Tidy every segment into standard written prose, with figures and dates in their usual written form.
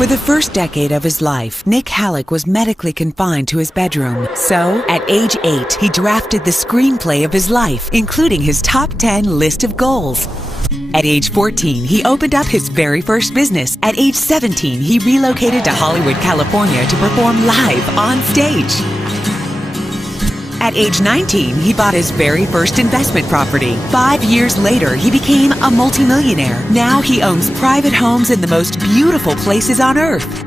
For the first decade of his life, Nik Halik was medically confined to his bedroom. So, at age 8, he drafted the screenplay of his life, including his top 10 list of goals. At age 14, he opened up his very first business. At age 17, he relocated to Hollywood, California to perform live on stage. At age 19, he bought his very first investment property. 5 years later, he became a multimillionaire. Now he owns private homes in the most beautiful places on Earth.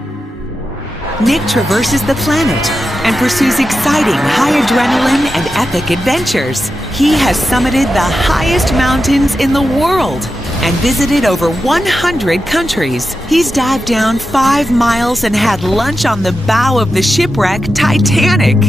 Nik traverses the planet and pursues exciting, high adrenaline and epic adventures. He has summited the highest mountains in the world and visited over 100 countries. He's dived down 5 miles and had lunch on the bow of the shipwreck Titanic.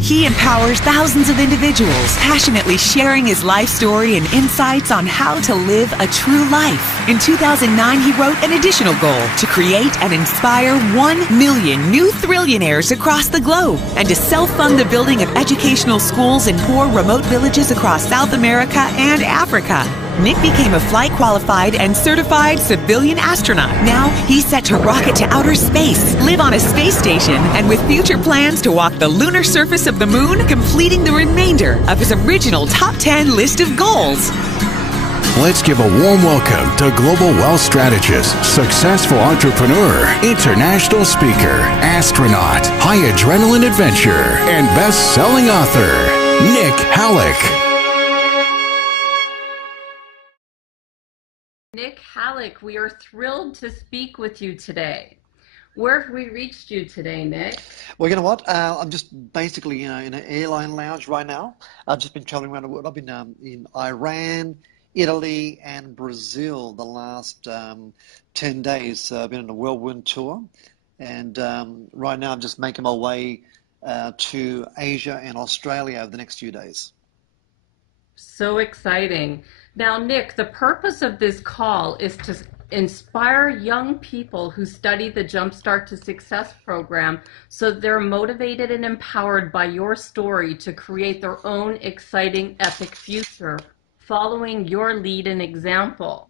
He empowers thousands of individuals, passionately sharing his life story and insights on how to live a true life. In 2009, he wrote an additional goal to create and inspire 1 million new thrillionaires across the globe and to self-fund the building of educational schools in poor remote villages across South America and Africa. Nik became a flight-qualified and certified civilian astronaut. Now, he's set to rocket to outer space, live on a space station, and with future plans to walk the lunar surface of the moon, completing the remainder of his original top 10 list of goals. Let's give a warm welcome to global wealth strategist, successful entrepreneur, international speaker, astronaut, high adrenaline adventurer, and best-selling author, Nik Halik. Nik Halik, we are thrilled to speak with you today. Where have we reached you today, Nik? Well, you know what? I'm just basically in an airline lounge right now. I've just been traveling around the world. I've been in Iran, Italy, and Brazil the last 10 days. I've been on a whirlwind tour. And right now I'm just making my way to Asia and Australia over the next few days. So exciting. Now, Nik, the purpose of this call is to inspire young people who study the Jumpstart to Success program so they're motivated and empowered by your story to create their own exciting, epic future, following your lead and example.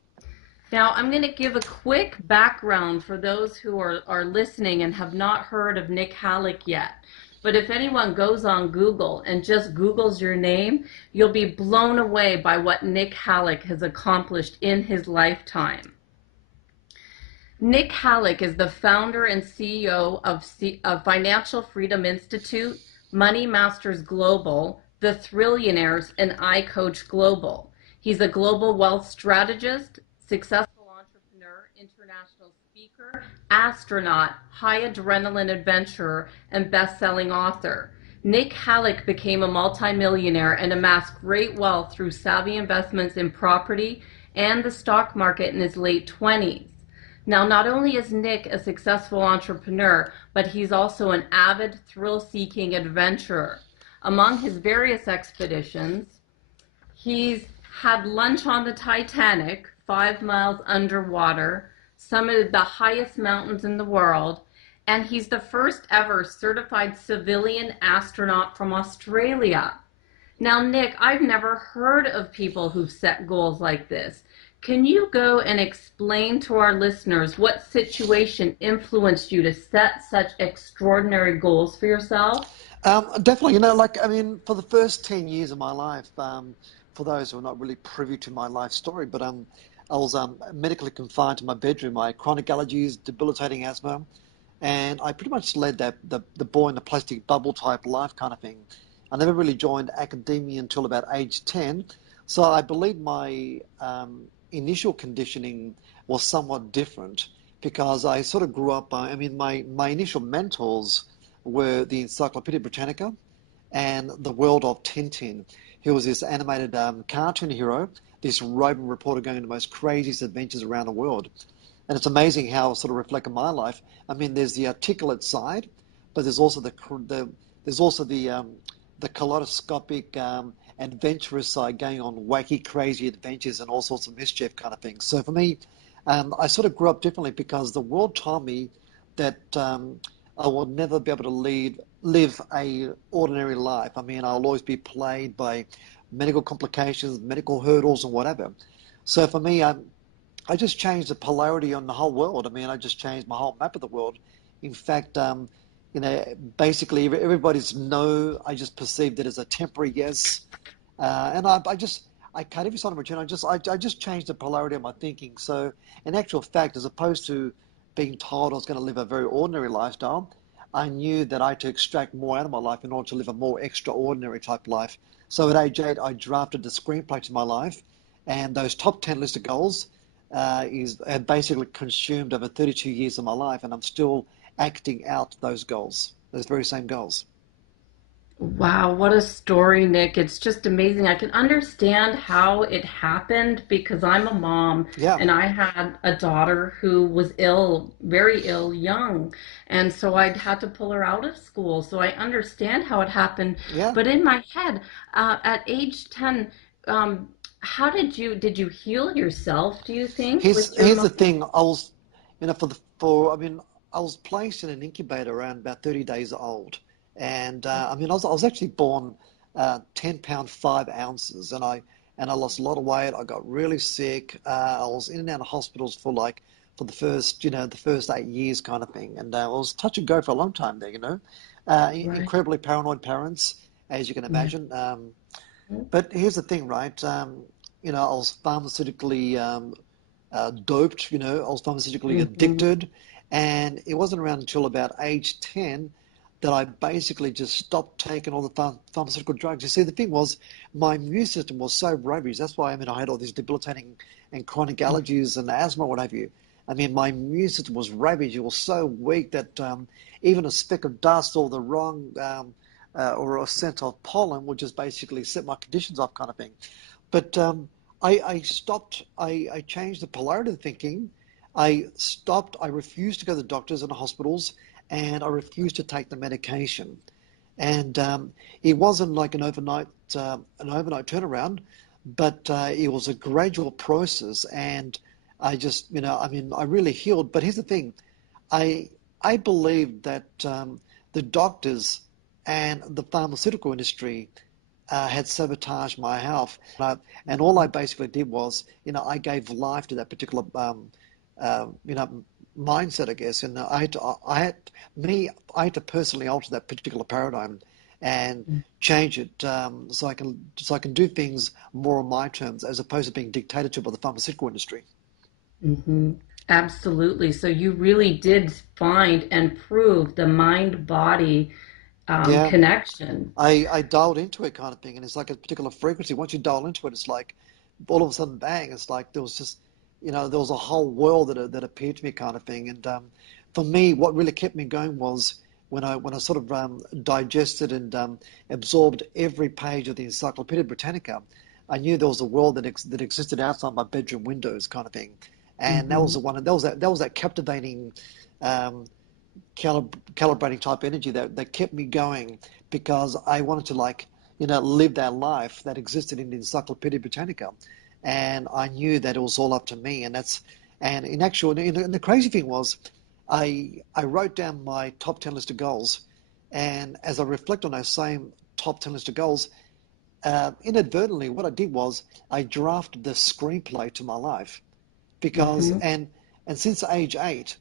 Now, I'm going to give a quick background for those who are listening and have not heard of Nik Halik yet. But if anyone goes on Google and just Googles your name, you'll be blown away by what Nik Halik has accomplished in his lifetime. Nik Halik is the founder and CEO of Financial Freedom Institute, Money Masters Global, The Thrillionaires, and iCoach Global. He's a global wealth strategist, successful entrepreneur, international speaker, astronaut, high adrenaline adventurer, and best-selling author. Nik Halik became a multimillionaire and amassed great wealth through savvy investments in property and the stock market in his late 20s. Now, not only is Nik a successful entrepreneur, but he's also an avid thrill-seeking adventurer. Among his various expeditions, he's had lunch on the Titanic, 5 miles underwater, summited the highest mountains in the world, and he's the first ever certified civilian astronaut from Australia. Now, Nik, I've never heard of people who've set goals like this. Can you go and explain to our listeners what situation influenced you to set such extraordinary goals for yourself? Definitely, for the first 10 years of my life, for those who are not really privy to my life story, but I was medically confined to my bedroom. I had chronic allergies, debilitating asthma, and I pretty much led the boy in the plastic bubble type life kind of thing. I never really joined academia until about age 10, so I believe my initial conditioning was somewhat different because I sort of grew up, my initial mentors were the Encyclopedia Britannica and the world of Tintin. He was this animated cartoon hero, this roving reporter going on the most craziest adventures around the world. And it's amazing how it sort of reflected my life. I mean, there's the articulate side, but there's also the kaleidoscopic, adventurous side, going on wacky, crazy adventures and all sorts of mischief kind of things. So for me, I sort of grew up differently because the world told me that I will never be able to live a ordinary life. I mean, I'll always be plagued by medical complications, medical hurdles, and whatever. So for me, I I just changed the polarity on the whole world. I mean, I just changed my whole map of the world. In fact, basically everybody's no. I just perceived it as a temporary yes, and I cut every sign of return. I just changed the polarity of my thinking. So, in actual fact, as opposed to being told I was going to live a very ordinary lifestyle, I knew that I had to extract more out of my life in order to live a more extraordinary type life. So at age 8, I drafted the screenplay to my life, and those top 10 list of goals have basically consumed over 32 years of my life, and I'm still acting out those goals, those very same goals. Wow, what a story, Nick. It's just amazing. I can understand how it happened because I'm a mom Yeah, and I had a daughter who was ill, very ill, young. And so I'd had to pull her out of school. So I understand how it happened. yeah. But in my head, at age 10, um, how did you heal yourself, do you think, with your Here's mom? the thing. I was, for I mean, I was placed in an incubator around about 30 days old, and I was actually born 10 pound 5 ounces, and I lost a lot of weight. I got really sick. I was in and out of hospitals for the first the first 8 years kind of thing, and I was touch and go for a long time there. Right. Incredibly paranoid parents, as you can Yeah. imagine. But here's the thing, right? I was pharmaceutically doped, I was pharmaceutically Hmm. addicted. And it wasn't around until about age 10 that I basically just stopped taking all the pharmaceutical drugs. You see, the thing was, my immune system was so ravaged. That's why, I had all these debilitating and chronic allergies and asthma, what have you. I mean, my immune system was ravaged. It was so weak that even a speck of dust or the wrong or a scent of pollen would just basically set my conditions off, kind of thing. But I stopped, I changed the polarity of thinking. I stopped, I refused to go to the doctors and the hospitals, and I refused to take the medication. And it wasn't like an overnight turnaround, but it was a gradual process. And I just, I really healed. But here's the thing, I I believe that the doctors and the pharmaceutical industry had sabotaged my health. And all I basically did was, I gave life to that particular, uh, you know, mindset, I guess. And I had to personally alter that particular paradigm and change it so I can do things more on my terms as opposed to being dictated to by the pharmaceutical industry. Hmm. Absolutely. So you really did find and prove the mind-body Yeah, connection. I dialed into it kind of thing, and it's like a particular frequency. Once you dial into it, it's like all of a sudden, bang! It's like there was just, there was a whole world that appeared to me, kind of thing. And for me, what really kept me going was when I sort of digested and absorbed every page of the Encyclopedia Britannica. I knew there was a world that existed outside my bedroom windows, kind of thing. And that was Hmm. the one, and that captivating. Um, Calibrating type energy that kept me going because I wanted to live that life that existed in the Encyclopedia Britannica, and I knew that it was all up to me. And in actual and the crazy thing was, I wrote down my top 10 list of goals, and as I reflect on those same top 10 list of goals, inadvertently what I did was I drafted the screenplay to my life because Hmm. and since age 8,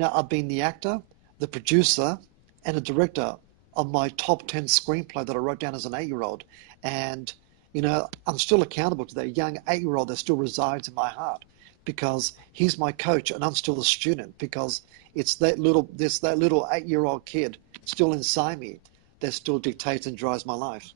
I've been the actor, the producer, and the director of my top 10 screenplay that I wrote down as an 8-year-old. And I'm still accountable to that young 8-year-old that still resides in my heart because he's my coach and I'm still a student because it's that little 8-year-old kid still inside me that still dictates and drives my life.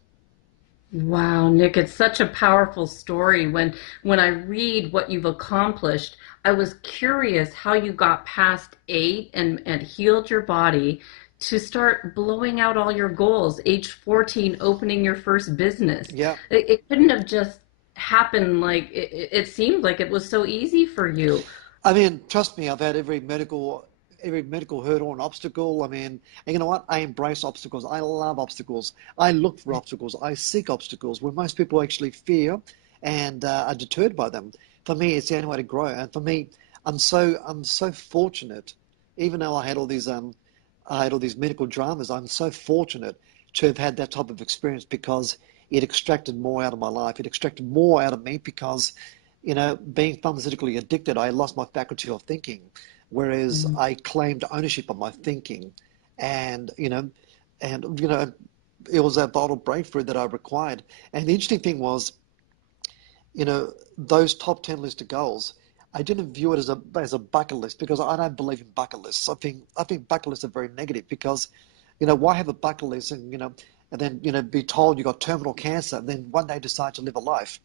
Wow, Nick, it's such a powerful story. When I read what you've accomplished, I was curious how you got past 8 and healed your body to start blowing out all your goals. Age 14, opening your first business. Yeah. It couldn't have just happened like it seemed like it was so easy for you. I mean, trust me, I've had every medical hurdle and obstacle. I mean, and you know what? I embrace obstacles. I love obstacles. I look for obstacles. I seek obstacles where most people actually fear and are deterred by them. For me, it's the only way to grow. And for me, I'm so fortunate. Even though I had all these medical dramas, I'm so fortunate to have had that type of experience because it extracted more out of my life. It extracted more out of me because being pharmaceutically addicted, I lost my faculty of thinking, whereas Mhm. I claimed ownership of my thinking, and it was a vital breakthrough that I required. And the interesting thing was, those top 10 list of goals, I didn't view it as a bucket list because I don't believe in bucket lists. I think bucket lists are very negative because, why have a bucket list and then be told you got terminal cancer and then one day decide to live a life?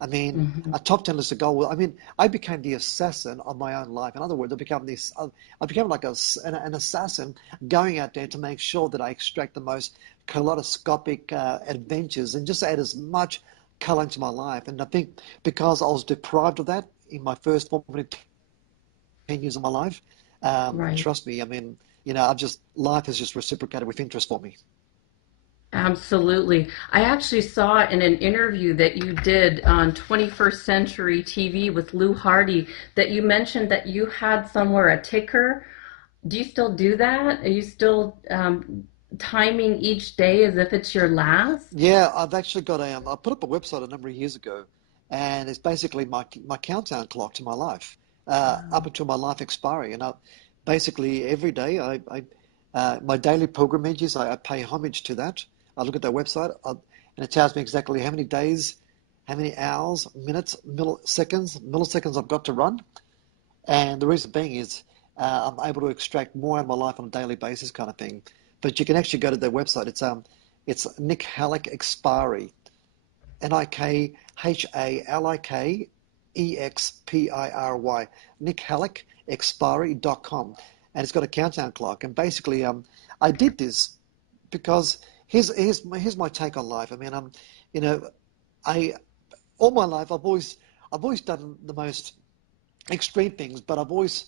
I mean, Mhm. a top 10 list of goals. I mean, I became the assassin of my own life. In other words, I became like an assassin going out there to make sure that I extract the most kaleidoscopic adventures and just add as much color into my life. And I think because I was deprived of that in my first formative 10 years of my life, Right. trust me, I mean, life has just reciprocated with interest for me. Absolutely. I actually saw in an interview that you did on 21st Century TV with Lou Hardy that you mentioned that you had somewhere a ticker. Do you still do that? Are you still timing each day as if it's your last? Yeah, I've actually got I put up a website a number of years ago, and it's basically my countdown clock to my life, up until my life expiry. And basically every day, my daily pilgrimages, I pay homage to that. I look at that website, and it tells me exactly how many days, how many hours, minutes, milliseconds I've got to run. And the reason being is I'm able to extract more out of my life on a daily basis, kind of thing. But you can actually go to their website. It's Nik Halik Expiry, NikHalikExpiry, nikhalik.expiry.com, and it's got a countdown clock. And basically, I did this because here's my take on life. I mean, you know, I all my life I've always done the most extreme things, but I've always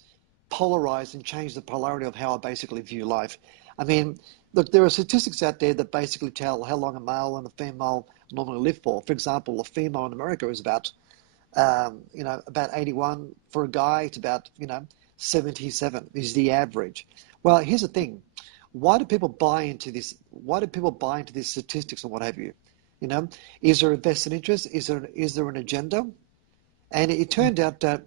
polarized and changed the polarity of how I basically view life. I mean, look, there are statistics out there that basically tell how long a male and a female normally live for. For example, a female in America is about 81. For a guy, it's about 77 is the average. Well, here's the thing. Why do people buy into this? Why do people buy into these statistics and what have you? You know, is there a vested interest? Is there an agenda? And it turned out that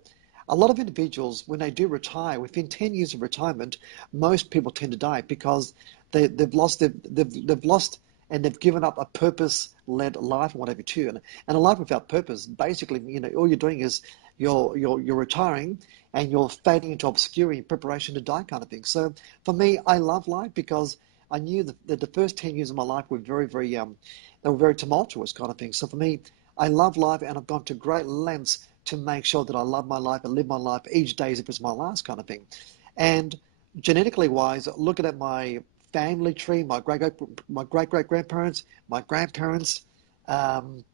a lot of individuals, when they do retire, within 10 years of retirement, most people tend to die because they've lost and they've given up a purpose-led life and whatever too. And a life without purpose, basically, all you're doing is you're retiring and you're fading into obscurity in preparation to die, kind of thing. So for me, I love life because I knew that the first 10 years of my life were they were very tumultuous, kind of thing. So for me, I love life, and I've gone to great lengths to make sure that I love my life and live my life each day as if it's my last, kind of thing. And genetically wise, looking at my family tree, my great great grandparents, my grandparents, um,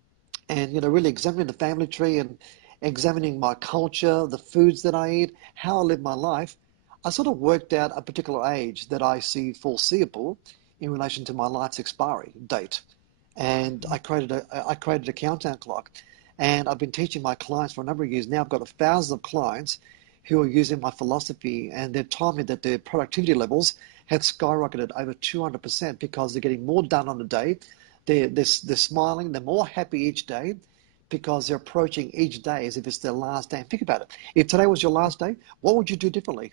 and really examining the family tree and examining my culture, the foods that I eat, how I live my life, I sort of worked out a particular age that I see foreseeable in relation to my life's expiry date. And I created a countdown clock, and I've been teaching my clients for a number of years now. I've got thousands of clients who are using my philosophy, and they've told me that their productivity levels have skyrocketed over 200% because they're getting more done on the day. They're smiling, they're more happy each day because they're approaching each day as if it's their last day. And think about it. If today was your last day, what would you do differently?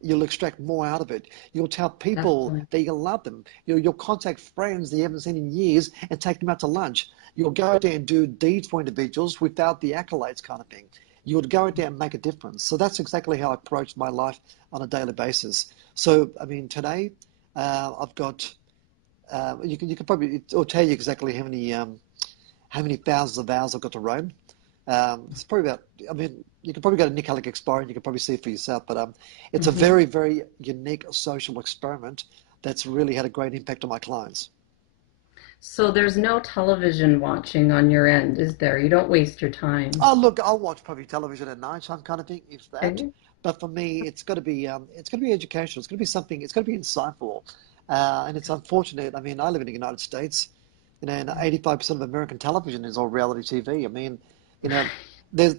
You'll extract more out of it. You'll tell people Definitely. that you love them. You'll contact friends that you haven't seen in years and take them out to lunch. You'll go out there and do deeds for individuals without the accolades, kind of thing. You would go out there and make a difference. So that's exactly how I approach my life on a daily basis. So, I mean, today I've got, you can probably, it'll tell you exactly how many thousands of hours I've got to roam. It's probably about, I mean, you can probably go to Nik Halik Explorer and you can probably see it for yourself, but it's a Hmm. very, very unique social experiment that's really had a great impact on my clients. So there's no television watching on your end, is there? You don't waste your time. Oh, look, I'll watch probably television at night, some kind of thing, if that. Okay. But for me, it's got to be educational. It's got to be something. It's got to be insightful. And it's unfortunate. I mean, I live in the United States, and 85% of American television is all reality TV. I mean, you know, there's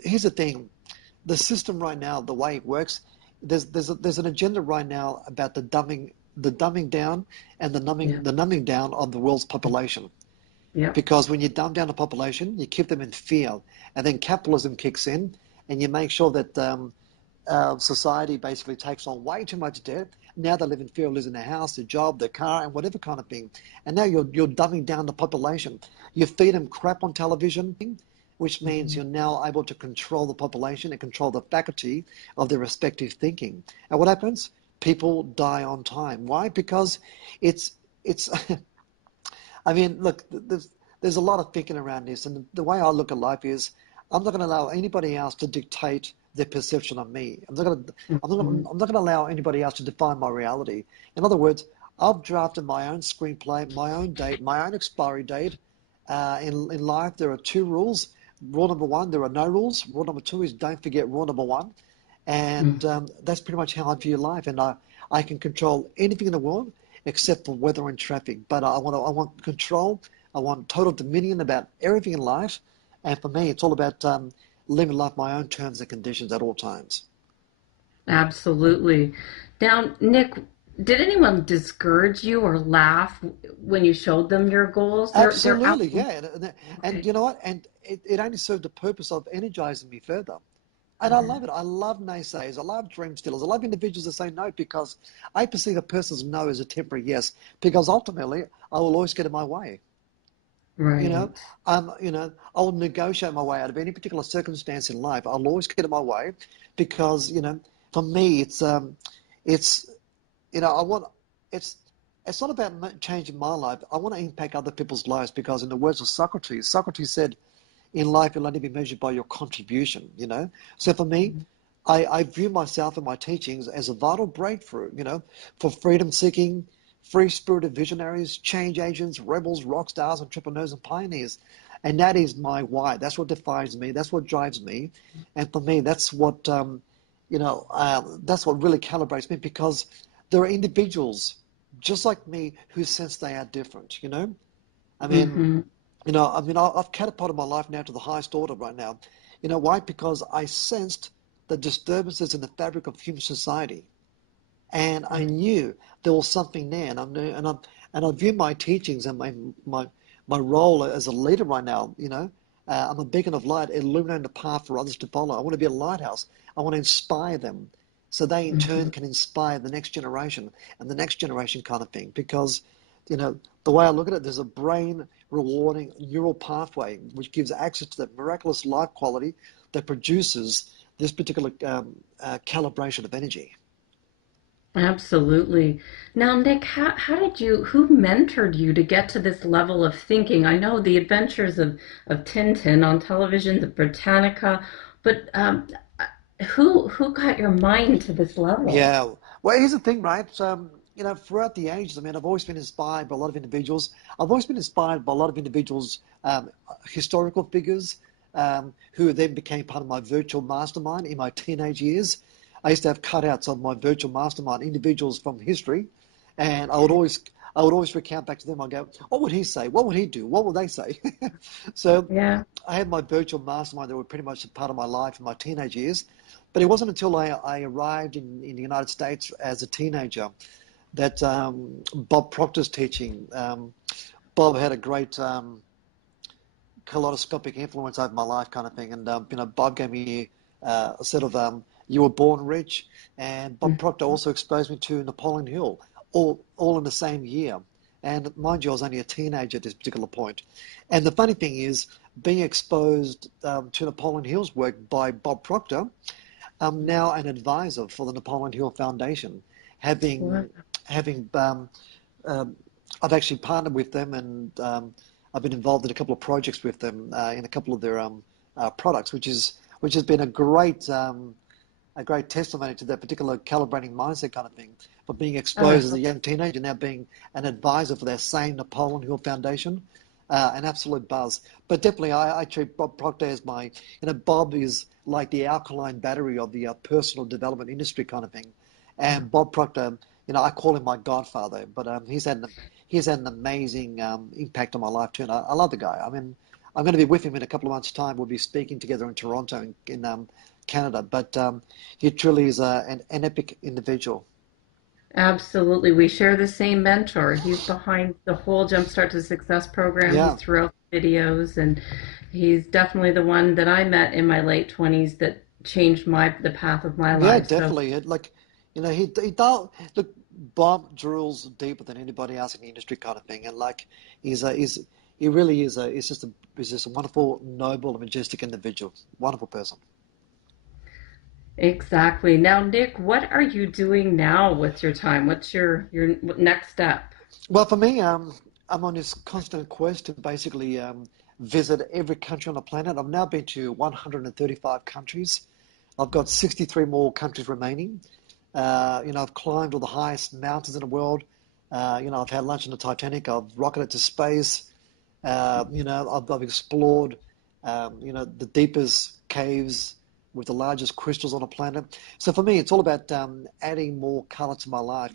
here's the thing. The system right now, the way it works, there's an agenda right now about the dumbing down and the Yeah. numbing down of the world's population. Yep. because when you dumb down the population, you keep them in fear, and then capitalism kicks in, and you make sure that society basically takes on way too much debt. Now they live in fear of losing their house, their job, their car, and whatever kind of thing. And now you're dumbing down the population. You feed them crap on television, which means you're now able to control the population and control the faculty of their respective thinking. And what happens? People die on time. Why? Because it's I mean, look, there's a lot of thinking around this, and the way I look at life is I'm not going to allow anybody else to dictate their perception of me. I'm not going to allow anybody else to define my reality. In other words, I've drafted my own screenplay, my own date, my own expiry date. In life, there are two rules. Rule number one, there are no rules. Rule number two is don't forget rule number one. And that's pretty much how I view life. And I can control anything in the world except for weather and traffic. But I want control. I want total dominion about everything in life. And for me, it's all about living life my own terms and conditions at all times. Absolutely. Now, Nik, did anyone discourage you or laugh when you showed them your goals? They're Absolutely, absolutely yeah. And okay. you know what? And it only served the purpose of energizing me further. And I love it. I love naysayers. I love dream stealers. I love individuals that say no because I perceive a person's no as a temporary yes because ultimately I will always get in my way. You know, Right. I will negotiate my way out of any particular circumstance in life. I'll always get in my way because, for me, it's, I want, it's, it's not about changing my life. I want to impact other people's lives because in the words of Socrates said, in life, you'll only be measured by your contribution. So for me, I view myself and my teachings as a vital breakthrough, for freedom seeking, free spirited visionaries, change agents, rebels, rock stars, entrepreneurs, and pioneers. And that is my why. That's what defines me. That's what drives me. And for me, that's what really calibrates me because there are individuals just like me who sense they are different. I mean, Mm-hmm. I've catapulted my life now to the highest order right now. You know why? Because I sensed the disturbances in the fabric of human society, and I knew there was something there, and I knew, and I view my teachings and my role as a leader right now. I'm a beacon of light, illuminating the path for others to follow. I want to be a lighthouse. I want to inspire them, so they in Mm-hmm. turn can inspire the next generation and the next generation kind of thing. Because, the way I look at it, there's a brain rewarding neural pathway which gives access to that miraculous life quality that produces this particular calibration of energy. Absolutely. Now, Nik, who mentored you to get to this level of thinking? I know the adventures of Tintin on television, the Britannica, but who got your mind to this level? Yeah. Well, here's the thing, right? Throughout the ages, I mean, I've always been inspired by a lot of individuals. I've always been inspired by a lot of individuals, historical figures, who then became part of my virtual mastermind in my teenage years. I used to have cutouts of my virtual mastermind, individuals from history, and I would always recount back to them. I go, what would he say? What would he do? What would they say? So Yeah. I had my virtual mastermind that were pretty much a part of my life in my teenage years. But it wasn't until I arrived in the United States as a teenager that Bob Proctor's teaching. Bob had a great kaleidoscopic influence over my life, kind of thing. And Bob gave me a set of "You Were Born Rich," and Bob Proctor also exposed me to Napoleon Hill, all in the same year. And mind you, I was only a teenager at this particular point. And the funny thing is, being exposed to Napoleon Hill's work by Bob Proctor. I'm now an advisor for the Napoleon Hill Foundation, Wow. having um, I've actually partnered with them, and I've been involved in a couple of projects with them in a couple of their products, which has been a great testimony to that particular calibrating mindset kind of thing. For being exposed as a Oh, young teenager, now being an advisor for that same Napoleon Hill Foundation, an absolute buzz. But definitely, I treat Bob Proctor as Bob is like the alkaline battery of the personal development industry kind of thing. And Bob Proctor, I call him my godfather, but he's had an amazing impact on my life too. And I love the guy. I mean, I'm going to be with him in a couple of months' time. We'll be speaking together in Toronto, in Canada. But he truly is an epic individual. absolutely. We share the same mentor. He's behind the whole Jumpstart to Success program. He's Yeah. throughout videos, and he's definitely the one that I met in my late 20s that changed the path of my Yeah, life. So definitely. Like, he don't look. Bob drills deeper than anybody else in the industry, kind of thing. And like, he really is a. He's just a wonderful, noble, and majestic individual. Wonderful person. exactly. Now, Nick, what are you doing now with your time? What's your next step? Well, for me, I'm on this constant quest to basically visit every country on the planet. I've now been to 135 countries. I've got 63 more countries remaining. I've climbed all the highest mountains in the world. I've had lunch on the Titanic. I've rocketed to space. I've explored, the deepest caves with the largest crystals on the planet. So for me, it's all about adding more color to my life.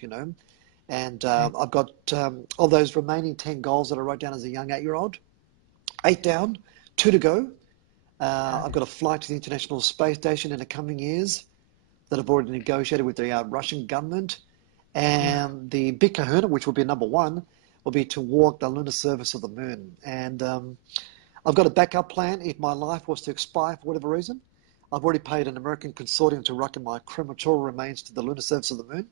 And I've got of those remaining 10 goals that I wrote down as a young 8-year-old, 8 down, 2 to go. Got I've it. got a flight to the International Space Station in the coming years that I've already negotiated with the Russian government. Wow. And the big kahuna, which will be number one, will be to walk the lunar surface of the moon. And I've got a backup plan if my life was to expire for whatever reason. I've already paid an American consortium to rocket my crematorial remains to the lunar surface of the moon.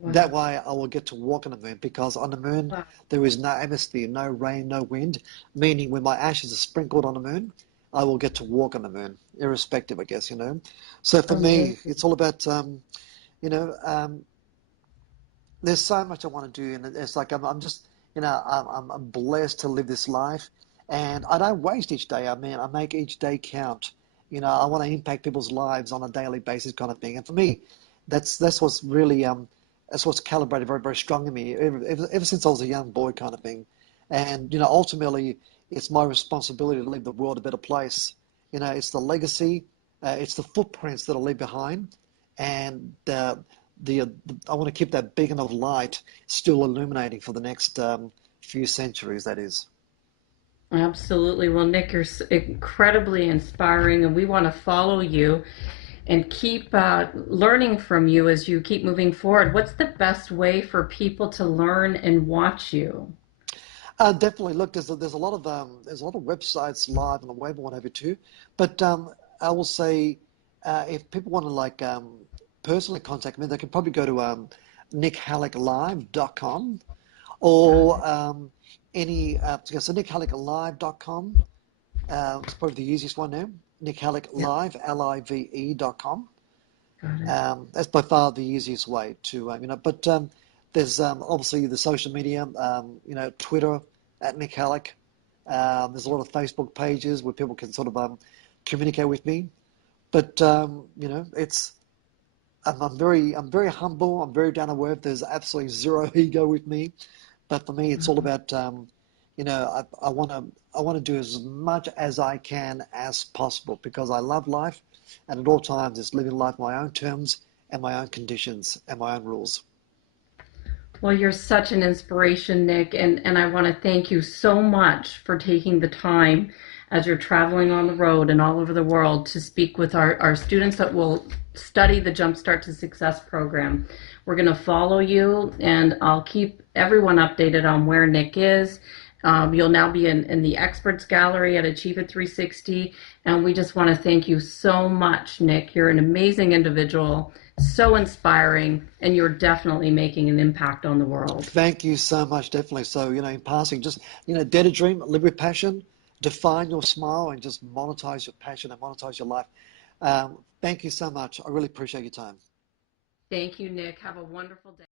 That Wow. way I will get to walk on the moon, because on the moon Wow. there is no atmosphere, no rain, no wind, meaning when my ashes are sprinkled on the moon, I will get to walk on the moon, irrespective, I guess. So for me, Amazing. it's all about, you know, um, there's so much I want to do, and it's like I'm just, I'm blessed to live this life, and I don't waste each day. I mean, I make each day count. I want to impact people's lives on a daily basis, kind of thing. And for me, that's what's really that's what's calibrated very very strong in me ever since I was a young boy, kind of thing. And ultimately, it's my responsibility to leave the world a better place. It's the legacy, it's the footprints that I leave behind, and I want to keep that big enough light still illuminating for the next few centuries, that is. Absolutely. Well, Nick, you're incredibly inspiring, and we want to follow you and keep learning from you as you keep moving forward. What's the best way for people to learn and watch you? Definitely. Look, there's a lot of websites live on the web and what have you too. But I will say, if people want to personally contact me, they can probably go to nickhaliklive.com, Got or it. so nickhaliklive.com. It's probably the easiest one now. Nik Halik Yep. Live, live.com. Got it. That's by far the easiest way to, but there's obviously the social media, Twitter at Nik Halik. There's a lot of Facebook pages where people can sort of communicate with me. But I'm very humble. I'm very down to earth. There's absolutely zero ego with me. But for me, it's all about, I want to do as much as I can as possible, because I love life, and at all times it's living life on my own terms and my own conditions and my own rules. Well, you're such an inspiration, Nick, and I want to thank you so much for taking the time as you're traveling on the road and all over the world to speak with our students that will study the Jumpstart to Success program. We're going to follow you, and I'll keep everyone updated on where Nick is. You'll now be in the experts gallery at Achieve It 360. And we just want to thank you so much, Nick. You're an amazing individual, so inspiring, and you're definitely making an impact on the world. Thank you so much, definitely. So, in passing, just, dare to dream, live with passion, define your smile, and just monetize your passion and monetize your life. Thank you so much. I really appreciate your time. Thank you, Nick. Have a wonderful day.